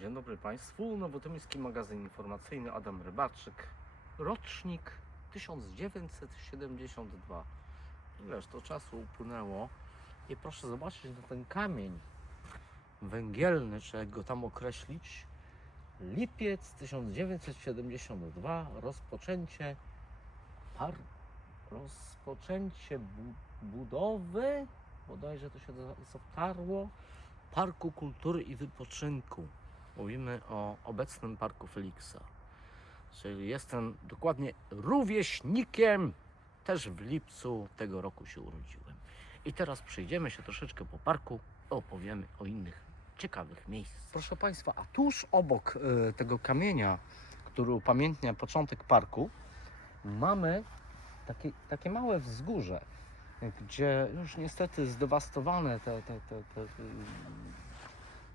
Dzień dobry Państwu. Nowotomyski magazyn informacyjny Adam Rybaczyk. Rocznik 1972. Ileż to czasu upłynęło. I proszę zobaczyć na ten kamień węgielny, czy jak go tam określić. Lipiec 1972. Rozpoczęcie par... rozpoczęcie bu budowy bodajże to się zatarło Parku Kultury i Wypoczynku. Mówimy o obecnym Parku Feliksa. Czyli jestem dokładnie rówieśnikiem. Też w lipcu tego roku się urodziłem. I teraz przejdziemy się troszeczkę po parku, opowiemy o innych ciekawych miejscach. Proszę Państwa, a tuż obok e, tego kamienia, który upamiętnia początek parku, mamy takie, takie małe wzgórze, gdzie już niestety zdewastowane te, te, te, te, y,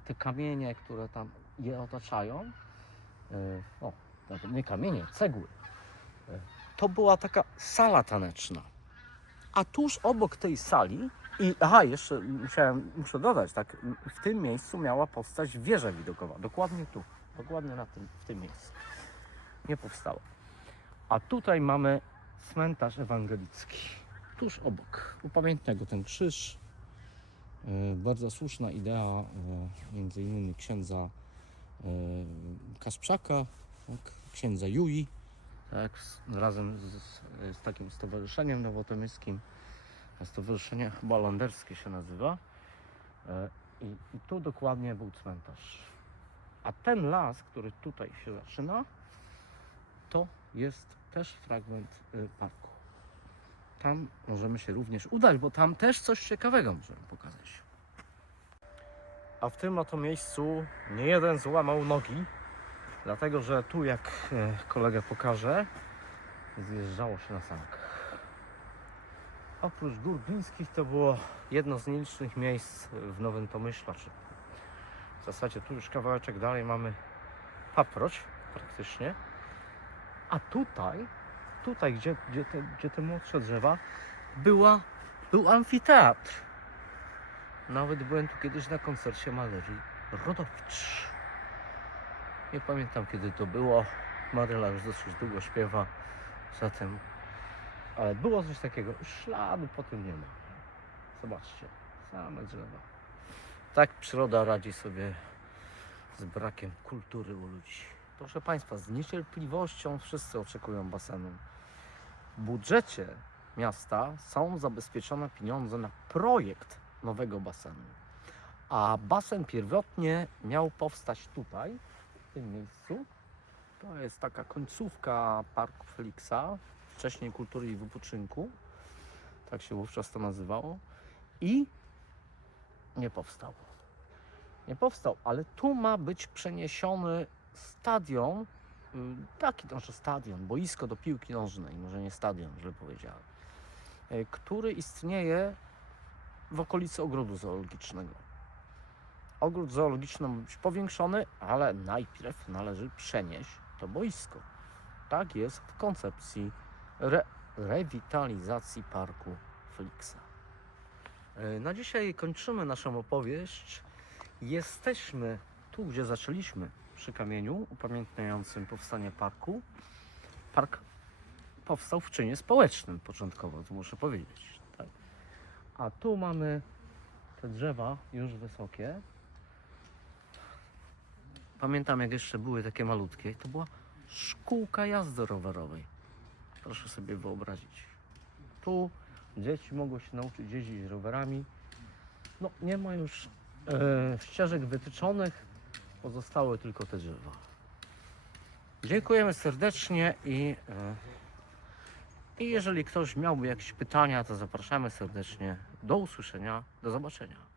te kamienie, które tam je otaczają, y, o, nie kamienie, cegły, y, to była taka sala taneczna. A tuż obok tej sali, i aha, jeszcze musiałem, muszę dodać, tak, w tym miejscu miała powstać wieża widokowa, dokładnie tu, dokładnie na tym, w tym miejscu. Nie powstała. A tutaj mamy cmentarz ewangelicki tuż obok. Upamiętnia go ten krzyż. E, Bardzo słuszna idea e, między innymi księdza e, Kasprzaka, tak, księdza Jui, tak, razem z, z takim stowarzyszeniem nowotomyskim. Stowarzyszenie chyba landerskie się nazywa. E, I, I tu dokładnie był cmentarz. A ten las, który tutaj się zaczyna, to jest też fragment y, parku tam możemy się również udać, bo tam też coś ciekawego możemy pokazać. A w tym oto miejscu nie jeden złamał nogi, dlatego że tu, jak e, kolegę pokaże, zjeżdżało się na sankach. Oprócz gór Glińskich to było jedno z nielicznych miejsc w Nowym Tomyślaczu. W zasadzie tu już kawałeczek dalej mamy paproć praktycznie, a tutaj tutaj, gdzie, gdzie, te, gdzie te młodsze drzewa, była, był amfiteatr. Nawet byłem tu kiedyś na koncercie Malerii Rodowicz. Nie pamiętam kiedy to było. Maryla już dosyć długo śpiewa, zatem... Ale było coś takiego. Śladu po tym nie ma. Zobaczcie, same drzewa. Tak przyroda radzi sobie z brakiem kultury u ludzi. Proszę Państwa, z niecierpliwością wszyscy oczekują basenu. W budżecie miasta są zabezpieczone pieniądze na projekt nowego basenu. A basen pierwotnie miał powstać tutaj, w tym miejscu. To jest taka końcówka Parku Feliksa, wcześniej Kultury i Wypoczynku. Tak się wówczas to nazywało. I nie powstał. Nie powstał, ale tu ma być przeniesiony stadion, y, taki znaczy stadion, boisko do piłki nożnej, może nie stadion, źle powiedziałem, y, który istnieje w okolicy ogrodu zoologicznego. Ogród zoologiczny ma być powiększony, ale najpierw należy przenieść to boisko. Tak jest w koncepcji re rewitalizacji parku Felixa. Y, Na dzisiaj kończymy naszą opowieść. Jesteśmy tu, gdzie zaczęliśmy, przy kamieniu upamiętniającym powstanie parku. Park powstał w czynie społecznym początkowo, to muszę powiedzieć. A tu mamy te drzewa już wysokie. Pamiętam, jak jeszcze były takie malutkie. To była szkółka jazdy rowerowej. Proszę sobie wyobrazić. Tu dzieci mogły się nauczyć jeździć rowerami. No, nie ma już e, ścieżek wytyczonych, pozostały tylko te drzewa. Dziękujemy serdecznie i, e, i jeżeli ktoś miałby jakieś pytania, to zapraszamy serdecznie. Do usłyszenia, do zobaczenia.